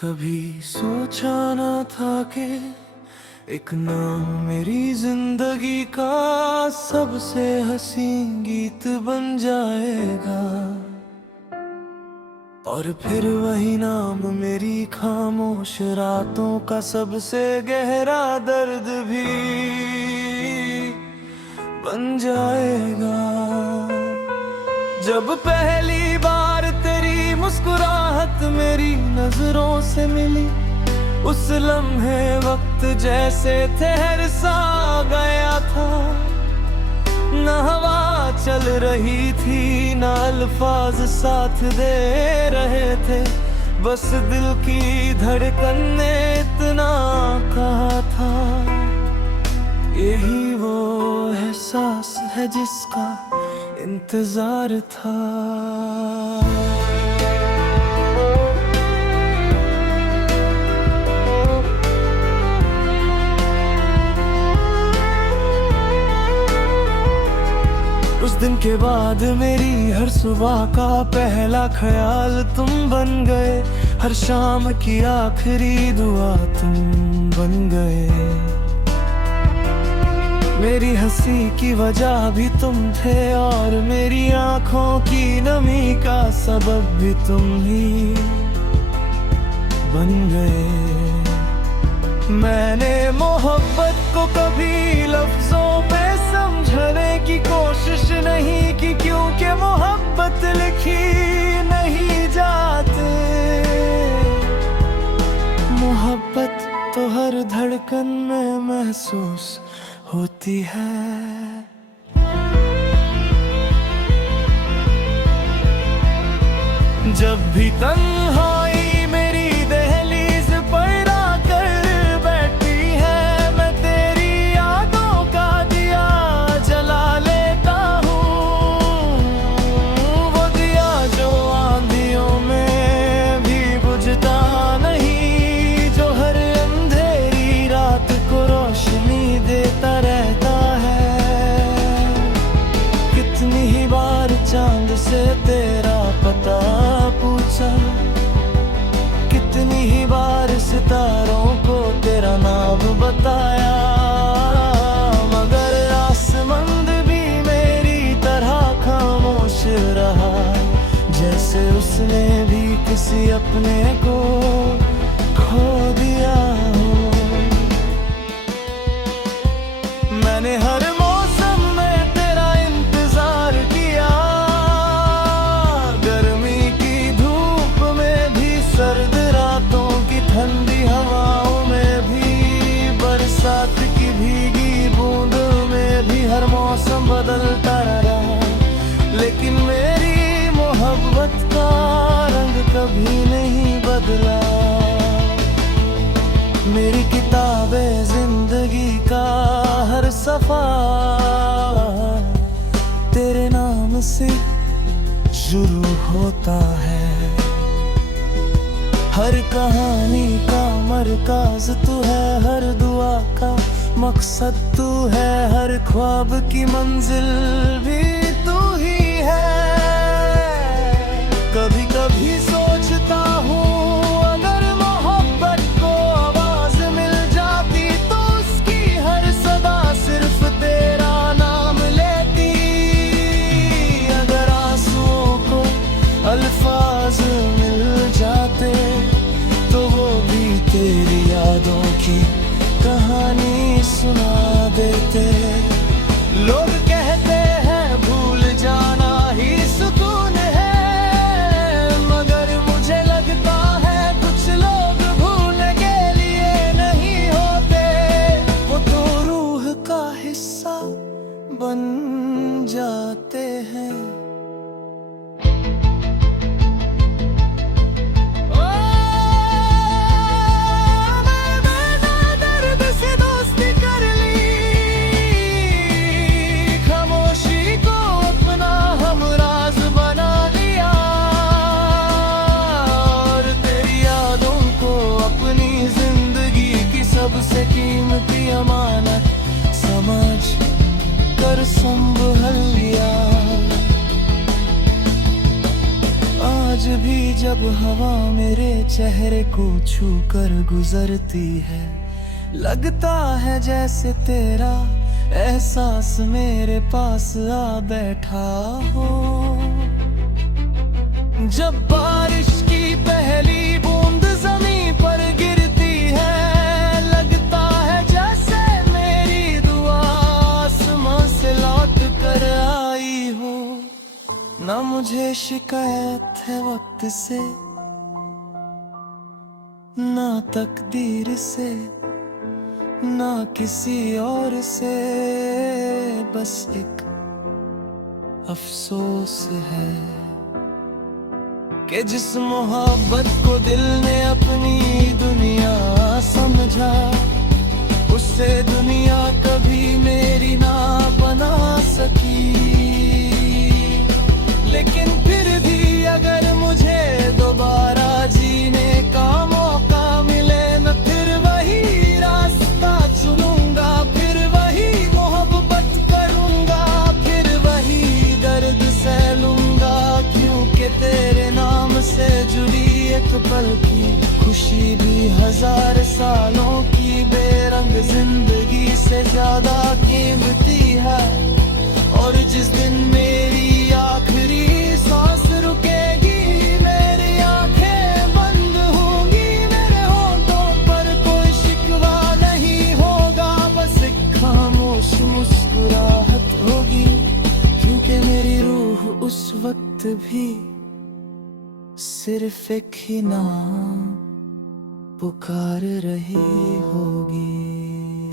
कभी सोचा न था कि एक नाम मेरी जिंदगी का सबसे हसीन गीत बन जाएगा। और फिर वही नाम मेरी खामोश रातों का सबसे गहरा दर्द भी बन जाएगा। जब पहली बार तेरी मुस्कुराहट मेरी नजरों से मिली, उस लम्हे वक्त जैसे ठहर सा गया था। न हवा चल रही थी न अल्फाज साथ दे रहे थे, बस दिल की धड़कन ने इतना कहा था। यही वो एहसास है जिसका इंतजार था। उस दिन के बाद मेरी हर सुबह का पहला ख्याल तुम बन गए, हर शाम की आखिरी दुआ तुम बन गए। मेरी हंसी की वजह भी तुम थे और मेरी आंखों की नमी का सबब भी तुम ही बन गए। मैंने मोहब्बत को कभी लफ्जों पे समझने की कोशिश नहीं की, क्योंकि मोहब्बत लिखी नहीं जाती। मोहब्बत तो हर धड़कन में महसूस होती है। जब भी तन्हाई मेरी दहलीज पर आकर बैठी है, मैं तेरी यादों का दिया जला लेता हूँ। वो दिया जो आंधियों में भी बुझता नहीं, जो हर अंधेरी रात को रोशनी देता रहता है। कितनी ही बार चांद से तेरा पता पूछा, कितनी ही बार सितारों को तेरा नाम बताया, मगर आसमान भी मेरी तरह खामोश रहा, जैसे उसने भी किसी अपने को खो दिया हो। मैंने हर मौसम में तेरा इंतजार किया, गर्मी की धूप में भी, सर्द रातों की ठंडी हवाओं में भी, बरसात की भीगी बूंदों में भी, हर मौसम बदलता रहा, लेकिन मेरी मोहब्बत का रंग कभी नहीं बदला। मेरी किताबें जिंदगी का हर सफा तेरे नाम से शुरू होता है। हर कहानी का मरकज तू है, हर दुआ का मकसद तू है, हर ख्वाब की मंजिल भी तू ही है। कभी कभी सोचता हूँ अगर मोहब्बत को आवाज मिल जाती, तो उसकी हर सदा सिर्फ तेरा नाम लेती। अगर आंसुओं को अल्फाज मिल जाते, तो वो भी तेरी यादों की कहानी सुना देते। लोग कहते हैं भूल जाना ही सुकून है, मगर मुझे लगता है कुछ लोग भूल के लिए नहीं होते, वो तो रूह का हिस्सा बन जाते हैं। सबसे कीमती अमानत समझ कर संभल लिया। आज आज भी जब हवा मेरे चेहरे को छू कर गुजरती है, लगता है जैसे तेरा एहसास मेरे पास आ बैठा हो। जब बारिश की पहली बूंद जमीन पर गिरती है, लगता है जैसे मेरी दुआ आसमां से लौट कर आई हो। ना मुझे शिकायत है वक्त से, ना तकदीर से, ना किसी और से, बस एक अफसोस है कि जिस मोहब्बत को दिल ने अपनी दुनिया समझा, उससे दुनिया कभी मेरी ना बना सकी। लेकिन फिर भी अगर मुझे दोबारा जीने का मौका मिले, मैं फिर वही रास्ता चुनूंगा, फिर वही मोहब्बत करूंगा, फिर वही दर्द सह लूंगा, क्योंकि तेरे नाम से जुड़ी एक पल की खुशी भी 1000 सालों की बेरंग जिंदगी से ज्यादा कीमती है। और जिस दिन मेरी आखिरी सांस रुकेगी, मेरी आंखें बंद होंगी, मेरे होठों पर कोई शिकवा नहीं होगा, बस एक खामोश मुस्कुराहट होगी, क्योंकि मेरी रूह उस वक्त भी सिर्फ एक ही नाम पुकार रही होगी।